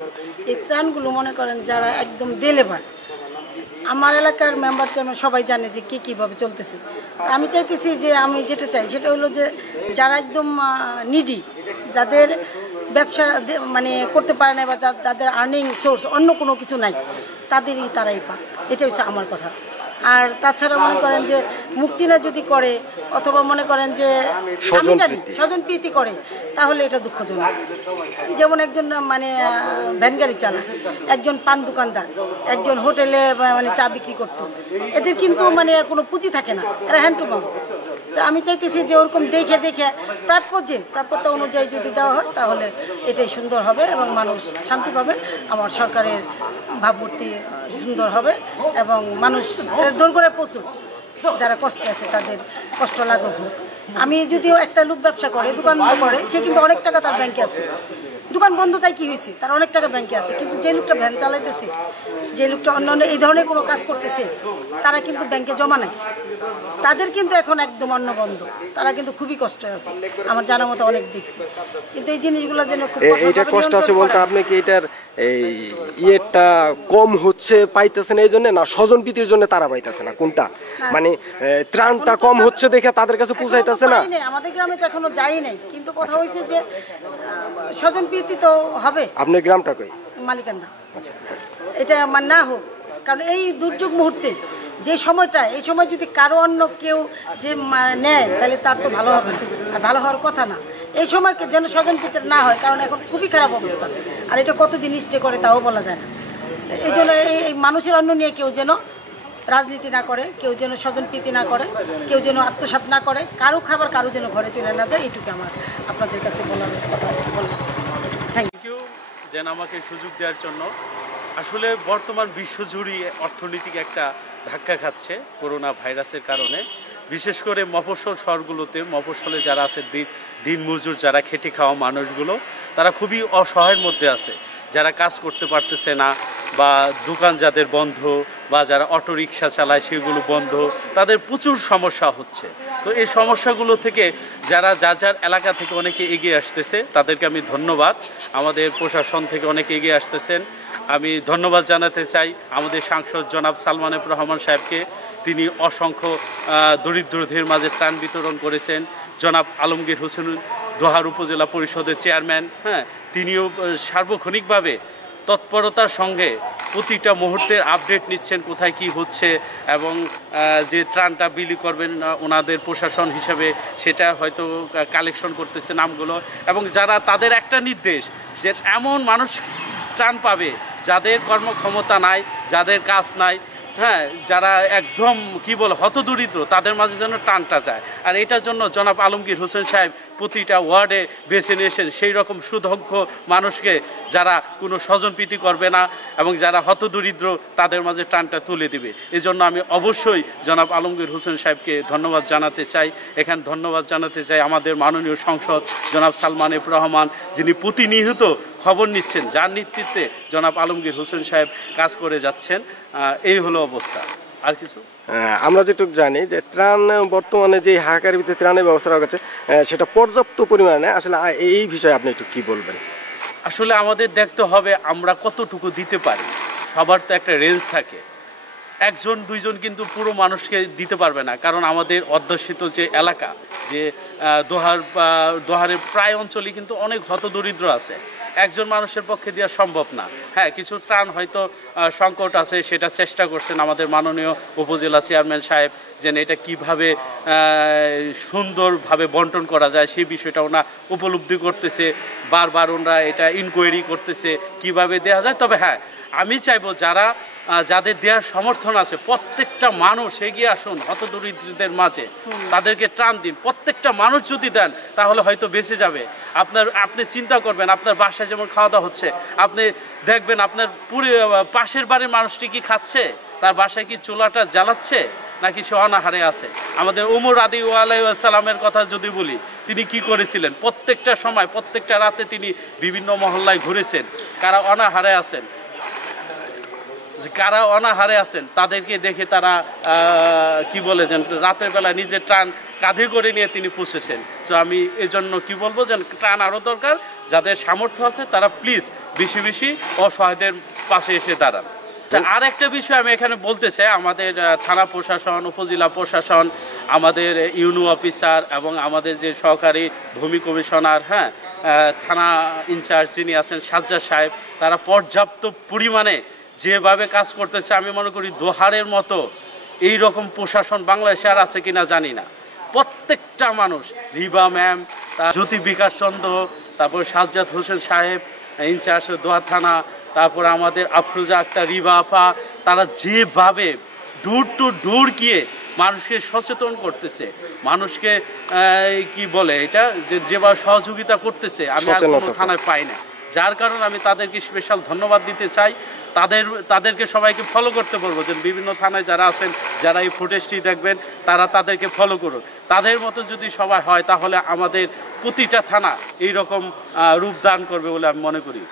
এই ত্রাণগুলো মনে করেন যারা একদম ডেলিভার, আমার এলাকার মেম্বার চেয়ারম্যান সবাই জানে যে কীভাবে চলতেছে। আমি চাইতেছি যে আমি যেটা চাই সেটা হলো যে যারা একদম নিডি, যাদের ব্যবসা মানে করতে পারে না বা যাদের আর্নিং সোর্স অন্য কোনো কিছু নাই, তারাই পাক, এটা হচ্ছে আমার কথা। আর তাছাড়া মনে করেন যে মুখ চিনা যদি করে অথবা মনে করেন যে আমি জানি স্বজনপ্রীতি করে, তাহলে এটা দুঃখজনক। যেমন একজন মানে ভ্যান গাড়ি চালায়, একজন পান দোকানদার, একজন হোটেলে মানে চা বিক্রি করতো, এদের কিন্তু মানে কোনো পুঁজি থাকে না, এরা হ্যান্ড টু মাউথ। তো আমি চাইতেছি যে ওরকম দেখে প্রাপ্যতা অনুযায়ী যদি দেওয়া হয় তাহলে এটাই সুন্দর হবে এবং মানুষ শান্তি পাবে। আমার সরকারের ভাবমূর্তি সুন্দর হবে এবং মানুষ দোরগোড়ায় প্রচুর যারা কষ্টে আছে তাদের কষ্ট লাঘব হোক। আমি যদিও একটা লোক ব্যবসা করে, দোকান করে, সে কিন্তু অনেক টাকা তার ব্যাংকে আছে, দোকান বন্ধ তাই কি হয়েছে, তার অনেক টাকা ব্যাংকে আছে, কিন্তু যে লোকটা ভ্যান চালাইতেছে, যে লোকটা অন্যান্য এই ধরনের কোনো কাজ করতেছে, তারা কিন্তু ব্যাংকে জমা নাই, তাদের কিন্তু এখন একদম অন্ন বন্ধ, তারা কিন্তু খুবই কষ্ট আছে। আমার জানা মতো অনেক দেখছি, কিন্তু এই জিনিসগুলো যেন এইটা কষ্ট আছে বলতে আপনি কি এটার এই ইয়েটা কম হচ্ছে পাইতেছেন এই জন্য, না স্বজনপ্রীতির জন্য তারা পাইতেছে না, কোনটা? মানে ত্রাণটা কম হচ্ছে দেখে তাদের কাছে পৌঁছাইতেছে না। আমাদের গ্রামে তো এখনো যাই নাই, কিন্তু কথা হয়েছে যে স্বজনপ্রীতি তো হবে। আপনার গ্রামটা কই? মালিকান্দা। আচ্ছা, এটা মানে না হোক, কারণ এই দুর্যোগ মুহূর্তে যে সময়টা, এই সময় যদি কারো অন্য কেউ যে নেয় তাহলে তার তো ভালো হবে না, আর ভালো হওয়ার কথা না। এই সময় যেন স্বজনপ্রীতি না হয়, কারণ এখন খুবই খারাপ অবস্থা, আর এটা কতদিন স্টে করে তাও বলা যায় না। এই জন্য এই মানুষের অন্ন নিয়ে কেউ যেন রাজনীতি না করে, কেউ যেন স্বজনপ্রীতি না করে, কেউ যেন আত্মসাৎ না করে, কারো খাবার কারো যেন ঘরে চলে না যায়, এইটুকু আমার আপনাদের কাছে বলার কথা বললাম। থ্যাংক ইউ যেন আমাকে সুযোগ দেওয়ার জন্য। আসলে বর্তমান বিশ্বজুড়ে অর্থনৈতিক একটা ধাক্কা খাচ্ছে করোনা ভাইরাসের কারণে, বিশেষ করে মফস্বল শহরগুলোতে, মফস্বলে যারা আছে দিন মজুর, যারা খেটে খাওয়া মানুষগুলো, তারা খুবই অসহায়ের মধ্যে আছে, যারা কাজ করতে পারতেছে না, বা দোকান যাদের বন্ধ, বা যারা অটোরিকশা চালায় সেগুলো বন্ধ, তাদের প্রচুর সমস্যা হচ্ছে। তো এই সমস্যাগুলো থেকে যারা যার এলাকা থেকে অনেকে এগিয়ে আসতেছে, তাদেরকে আমি ধন্যবাদ। আমাদের প্রশাসন থেকে অনেকে এগিয়ে আসতেছেন, আমি ধন্যবাদ জানাতে চাই আমাদের সাংসদ জনাব সালমান এফ রহমান সাহেবকে। তিনি অসংখ্য দরিদ্রদের মাঝে ত্রাণ বিতরণ করেছেন। জনাব আলমগীর হোসেন দোহার উপজেলা পরিষদের চেয়ারম্যান, তিনিও সার্বক্ষণিকভাবে তৎপরতার সঙ্গে প্রতিটা মুহূর্তের আপডেট নিচ্ছেন, কোথায় কি হচ্ছে, এবং যে ত্রাণটা বিলি করবেন ওনাদের প্রশাসন হিসাবে সেটা হয়তো কালেকশন করতেছে নামগুলো, এবং যারা তাদের একটা নির্দেশ যে এমন মানুষ ত্রাণ পাবে যাদের কর্মক্ষমতা নাই, যাদের কাজ নাই, যারা একদম কি বলে হতদরিদ্র, তাদের মাঝে যেন ত্রাণটা যায়। আর এটার জন্য জনাব আলমগীর হোসেন সাহেব প্রতিটা ওয়ার্ডে বেছে নিয়েছেন সেই রকম সুদক্ষ মানুষকে, যারা কোনো স্বজনপ্রীতি করবে না এবং যারা হতদরিদ্র তাদের মাঝে ত্রাণটা তুলে দিবে। এই জন্য আমি অবশ্যই জনাব আলমগীর হোসেন সাহেবকে ধন্যবাদ জানাতে চাই। এখানে ধন্যবাদ জানাতে চাই আমাদের মাননীয় সংসদ জনাব সালমান এফ রহমান, যিনি প্রতিনিয়ত খবর নিচ্ছেন, যার নেতৃত্বে জনাব আলমগীর হোসেন সাহেব কাজ করে যাচ্ছেন। এই হলো অবস্থা। আর কিছু আমরা যেটুকু জানি যে ত্রাণ বর্তমানে যে হাহাকারের ভিতরে ত্রাণের ব্যবস্থা রাখা আছে সেটা পর্যাপ্ত পরিমাণে, আসলে এই বিষয়ে আপনি একটু কি বলবেন? আসলে আমাদের দেখতে হবে আমরা কতটুকু দিতে পারি। সবার তো একটা রেঞ্জ থাকে, একজন দুইজন কিন্তু পুরো মানুষকে দিতে পারবে না, কারণ আমাদের অধ্যুষিত যে এলাকা, যে দোহারের প্রায় অঞ্চলে কিন্তু অনেক হতদরিদ্র আছে, একজন মানুষের পক্ষে দেওয়া সম্ভব না। কিছু ত্রাণ হয়তো সংকট আছে, সেটা চেষ্টা করছেন আমাদের মাননীয় উপজেলা চেয়ারম্যান সাহেব, যেন এটা কিভাবে সুন্দরভাবে বন্টন করা যায় সেই বিষয়টা ওনা উপলব্ধি করতেছে, বারবার ওনারা এটা ইনকোয়ারি করতেছে কিভাবে দেওয়া যায়। তবে আমি চাইবো যাদের দেওয়ার সমর্থন আছে প্রত্যেকটা মানুষ এগিয়ে আসুন, হতদরিদ্রদের মাঝে তাদেরকে ত্রাণ দিন। প্রত্যেকটা মানুষ যদি দেন তাহলে হয়তো বেঁচে যাবে। আপনি চিন্তা করবেন, আপনার বাসায় যেমন খাওয়া দাওয়া হচ্ছে, আপনি দেখবেন আপনার পুরো পাশের বাড়ির মানুষটি কি খাচ্ছে, তার বাসায় কি চুলাটা জ্বালাচ্ছে, নাকি সে অনাহারে আছে। আমাদের উমর রাদিয়াল্লাহু আলাইহি ওয়াসাল্লামের কথা যদি বলি, তিনি কি করেছিলেন, প্রত্যেকটা সময় প্রত্যেকটা রাতে তিনি বিভিন্ন মহল্লায় ঘুরেছেন। কারা অনাহারে আছেন তাদেরকে দেখে তারা কি বলে যেন রাতের বেলা নিজের ত্রাণ কাঁধে করে নিয়ে তিনি পৌঁছেছেন। তো আমি এই জন্য কি বলবো, যেন ত্রাণ আরও দরকার, যাদের সামর্থ্য আছে তারা প্লিজ বেশি বেশি অসহায়দের পাশে এসে দাঁড়ান। আর একটা বিষয় আমি এখানে বলতে চাই, আমাদের থানা প্রশাসন, উপজেলা প্রশাসন, আমাদের ইউনো অফিসার এবং আমাদের যে সহকারী ভূমি কমিশনার, হ্যাঁ, থানা ইনচার্জ যিনি আছেন সাজ্জাদ সাহেব, তারা পর্যাপ্ত পরিমাণে যেভাবে কাজ করতেছে, আমি মনে করি দোহারের মতো এই রকম প্রশাসন বাংলাদেশে আর আছে কিনা জানি না। প্রত্যেকটা মানুষ, রিবা ম্যাম, জ্যোতি বিকাশ চন্দ্র, তারপর সাজ্জাদ হোসেন সাহেব ইনচার্জ দোহার থানা, তারপর আমাদের আফরোজা আক্তার, রিবা আপা, তারা যেভাবে দূর টু দূর গিয়ে মানুষকে সচেতন করতেছে, মানুষকে কি বলে এটা, যেভাবে সহযোগিতা করতেছে, আমি আর কোনো থানায় পাই না। যার কারণে আমি তাদেরকে স্পেশাল ধন্যবাদ দিতে চাই। তাদেরকে সবাইকে ফলো করতে বলবো, যে বিভিন্ন থানায় যারা আছেন, যারা এই ফুটেজটি দেখবেন, তারা তাদেরকে ফলো করুন। তাদের মতো যদি সবাই হয়, তাহলে আমাদের প্রতিটা থানা এইরকম রূপদান করবে বলে আমি মনে করি।